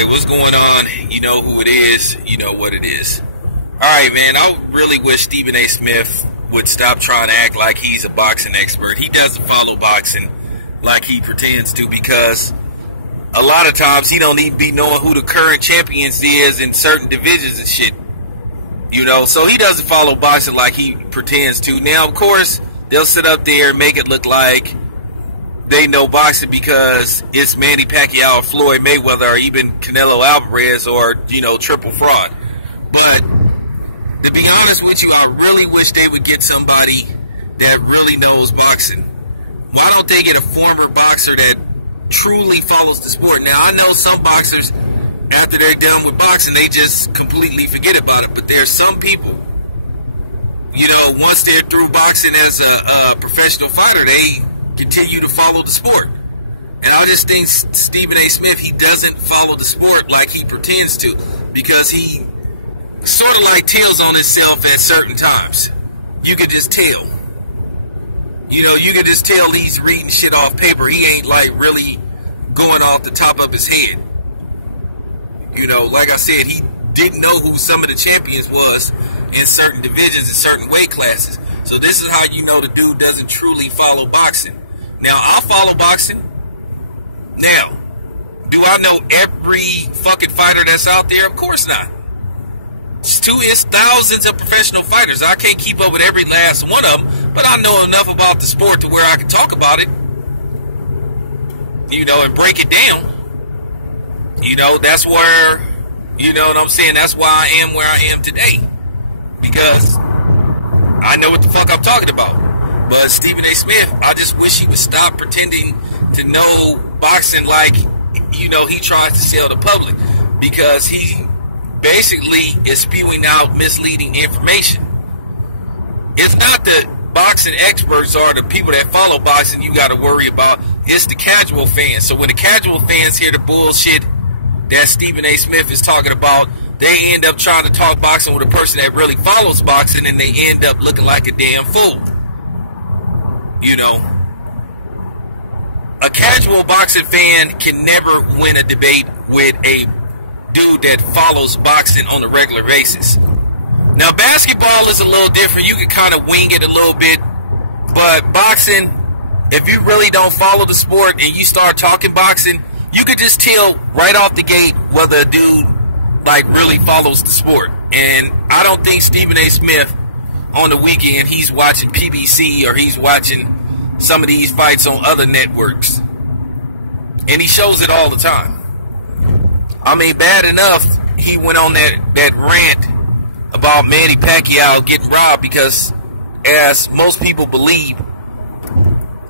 Alright, what's going on? You know who it is. You know what it is. Alright, man, I really wish Stephen A. Smith would stop trying to act like he's a boxing expert. He doesn't follow boxing like he pretends to, because a lot of times he don't even be knowing who the current champions is in certain divisions and shit. You know, so he doesn't follow boxing like he pretends to. Now, of course, they'll sit up there and make it look like they know boxing because it's Manny Pacquiao or Floyd Mayweather or even Canelo Alvarez or, you know, Triple Fraud. But to be honest with you, I really wish they would get somebody that really knows boxing. Why don't they get a former boxer that truly follows the sport? Now, I know some boxers, after they're done with boxing, they just completely forget about it. But there's some people, you know, once they're through boxing as a professional fighter, they continue to follow the sport. And I just think Stephen A. Smith, he doesn't follow the sport like he pretends to, because he sort of like tells on himself at certain times. You could just tell. You know, you could just tell he's reading shit off paper. He ain't like really going off the top of his head. You know, like I said, he didn't know who some of the champions was in certain divisions and certain weight classes. So this is how you know the dude doesn't truly follow boxing. Now, I follow boxing. Now, do I know every fucking fighter that's out there? Of course not. It's thousands of professional fighters. I can't keep up with every last one of them, but I know enough about the sport to where I can talk about it, you know, and break it down. You know, that's where, you know what I'm saying, that's why I am where I am today, because I know what the fuck I'm talking about. But Stephen A. Smith, I just wish he would stop pretending to know boxing like, you know, he tries to sell the public, because he basically is spewing out misleading information. It's not the boxing experts or the people that follow boxing you got to worry about. It's the casual fans. So when the casual fans hear the bullshit that Stephen A. Smith is talking about, they end up trying to talk boxing with a person that really follows boxing, and they end up looking like a damn fool. You know, a casual boxing fan can never win a debate with a dude that follows boxing on a regular basis. Now, basketball is a little different. You can kind of wing it a little bit. But boxing, if you really don't follow the sport and you start talking boxing, you could just tell right off the gate whether a dude like really follows the sport. And I don't think Stephen A. Smith on the weekend he's watching PBC or he's watching some of these fights on other networks. And he shows it all the time. I mean, bad enough he went on that rant about Manny Pacquiao getting robbed, because as most people believe,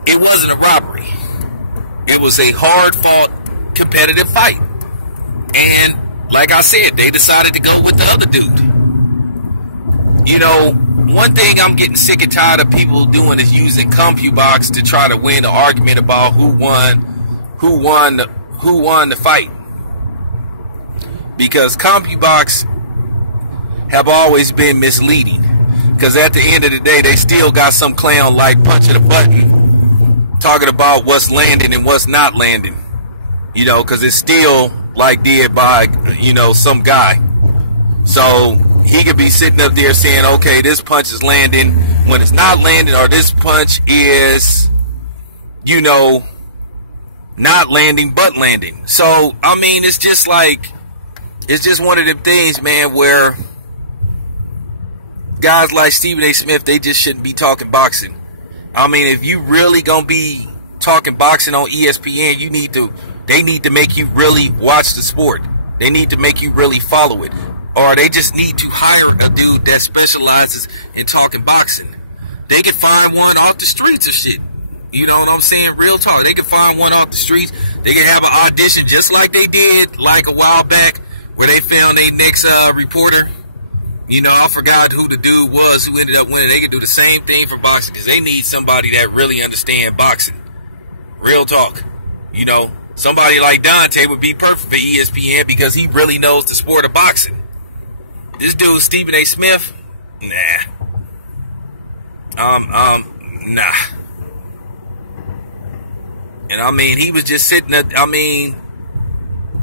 it wasn't a robbery. It was a hard-fought competitive fight. And like I said, they decided to go with the other dude. You know, one thing I'm getting sick and tired of people doing is using CompuBox to try to win an argument about who won the fight. Because CompuBox have always been misleading. Because at the end of the day, they still got some clown like punching a button, talking about what's landing and what's not landing. You know, because it's still like did by, you know, some guy. So he could be sitting up there saying, okay, this punch is landing when it's not landing, or this punch is, you know, not landing but landing. So, I mean, it's just like, it's just one of them things, man, where guys like Stephen A. Smith, they just shouldn't be talking boxing. I mean, if you really gonna be talking boxing on ESPN, they need to make you really watch the sport. They need to make you really follow it. Or they just need to hire a dude that specializes in talking boxing. They could find one off the streets of shit. You know what I'm saying? Real talk. They could find one off the streets. They could have an audition just like they did like a while back, where they found their next reporter. You know, I forgot who the dude was who ended up winning. They could do the same thing for boxing, because they need somebody that really understands boxing. Real talk. You know, somebody like Dante would be perfect for ESPN, because he really knows the sport of boxing. This dude, Stephen A. Smith, nah. And I mean, he was just sitting at, I mean,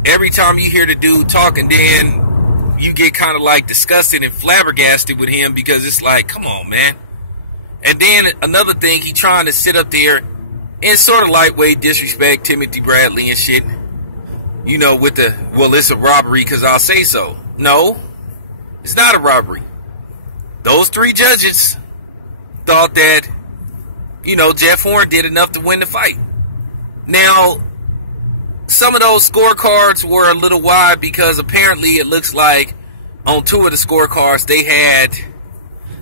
every time you hear the dude talking, then you get kind of like disgusted and flabbergasted with him, because it's like, come on, man. And then another thing, he trying to sit up there and sort of lightweight disrespect Timothy Bradley and shit. You know, with the, well, it's a robbery because I'll say so. No, it's not a robbery. Those 3 judges thought that, you know, Jeff Horn did enough to win the fight. Now, some of those scorecards were a little wide, because apparently it looks like on 2 of the scorecards they had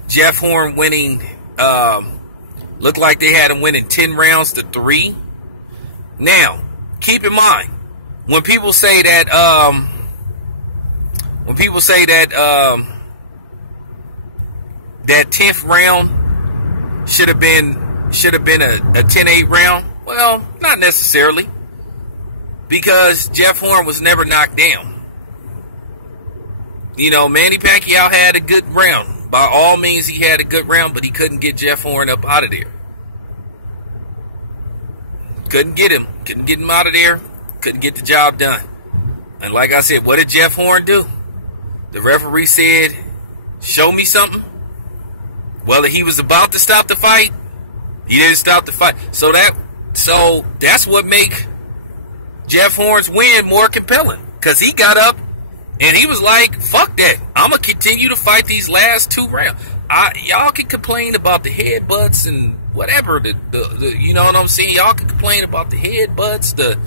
Jeff Horn winning, looked like they had him winning 10 rounds to 3. Now, keep in mind, when people say that, that 10th round should have been a 10-8 round, well, not necessarily, because Jeff Horn was never knocked down. You know, Manny Pacquiao had a good round. By all means, he had a good round, but he couldn't get Jeff Horn up out of there. Couldn't get him out of there. Couldn't get the job done. And like I said, what did Jeff Horn do? The referee said, show me something. Well, he was about to stop the fight. He didn't stop the fight. So that's what make Jeff Horn's win more compelling. Because he got up and he was like, fuck that. I'm going to continue to fight these last 2 rounds. Y'all can complain about the headbutts and whatever. The you know what I'm saying? Y'all can complain about the headbutts,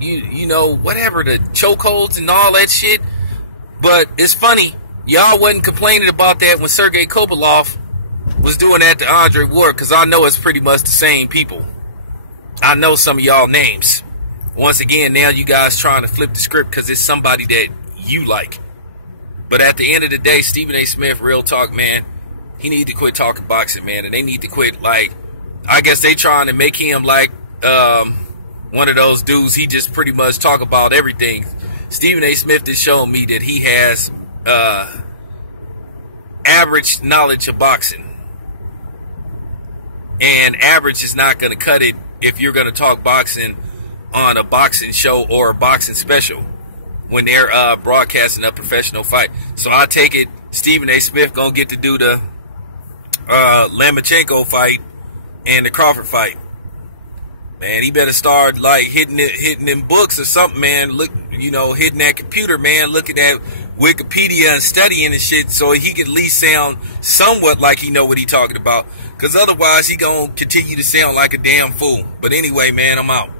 you know, whatever, the chokeholds and all that shit. But it's funny, y'all wasn't complaining about that when Sergey Kopylov was doing that to Andre Ward, because I know it's pretty much the same people. I know some of y'all names. Once again, now you guys trying to flip the script because it's somebody that you like. But at the end of the day, Stephen A. Smith, real talk, man, he need to quit talking boxing, man, and they need to quit, like, I guess they trying to make him like one of those dudes. He just pretty much talk about everything. Stephen A. Smith has shown me that he has average knowledge of boxing. And average is not going to cut it if you're going to talk boxing on a boxing show or a boxing special when they're broadcasting a professional fight. So I take it Stephen A. Smith going to get to do the Lomachenko fight and the Crawford fight. Man, he better start like hitting them books or something, man. Look, you know, hitting that computer, man, looking at Wikipedia and studying and shit, so he can at least sound somewhat like he know what he talking about. Because otherwise, he gonna continue to sound like a damn fool. But anyway, man, I'm out.